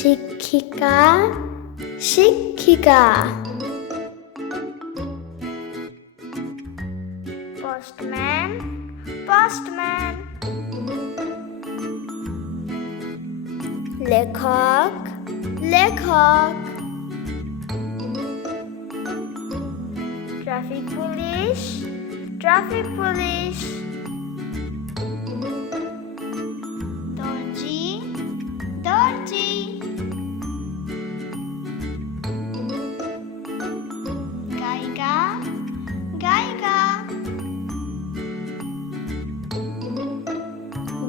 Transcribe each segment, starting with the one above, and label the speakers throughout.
Speaker 1: শিক্ষিকা শিক্ষিকা। Postman postman লেখক লেখক। ট্রাফিক পুলিশ ট্রাফিক পুলিশ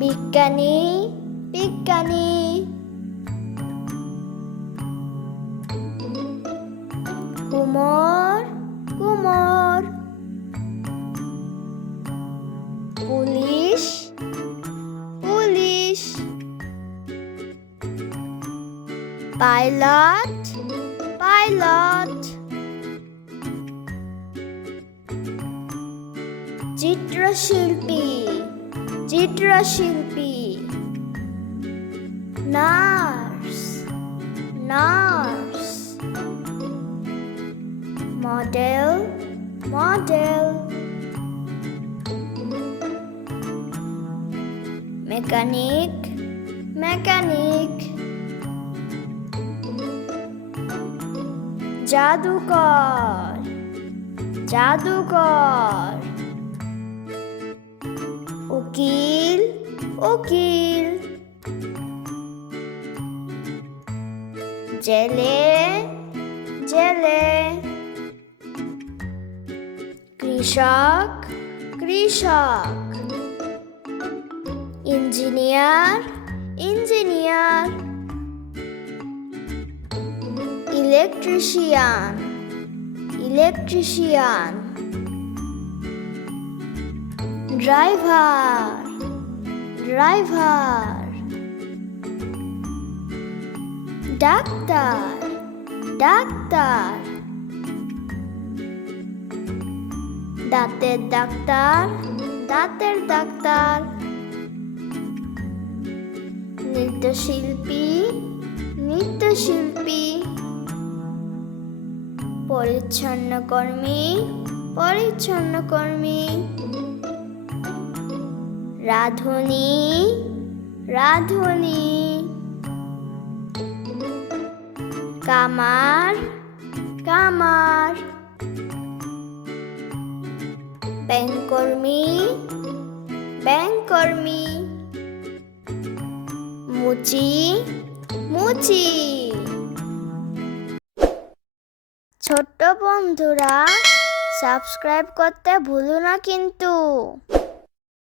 Speaker 1: বিজ্ঞানী বিজ্ঞানী। কুমোর কুমোর। Police police. Pilot pilot. চিত্রশিল্পী। চিত্রশিল্পী nurse nurse model model mechanic mechanic জাদুকর জাদুকর। উকিল উকিল। জেলে জেলে। কৃষক কৃষক। Engineer engineer. Electrician electrician. Driver driver doctor doctor দাঁতের ডাক্তার দাঁতের ডাক্তার নৃত্যশিল্পী নৃত্যশিল্পী পরিচ্ছন্ন কর্মী পরিচ্ছন্ন কর্মী রাধুনী রাধুনী। কামার কামার। ব্যাংকর্মী ব্যাংকর্মী মুচি মুচি। ছোট্ট বন্ধুরা, সাবস্ক্রাইব করতে ভুলো না কিন্তু।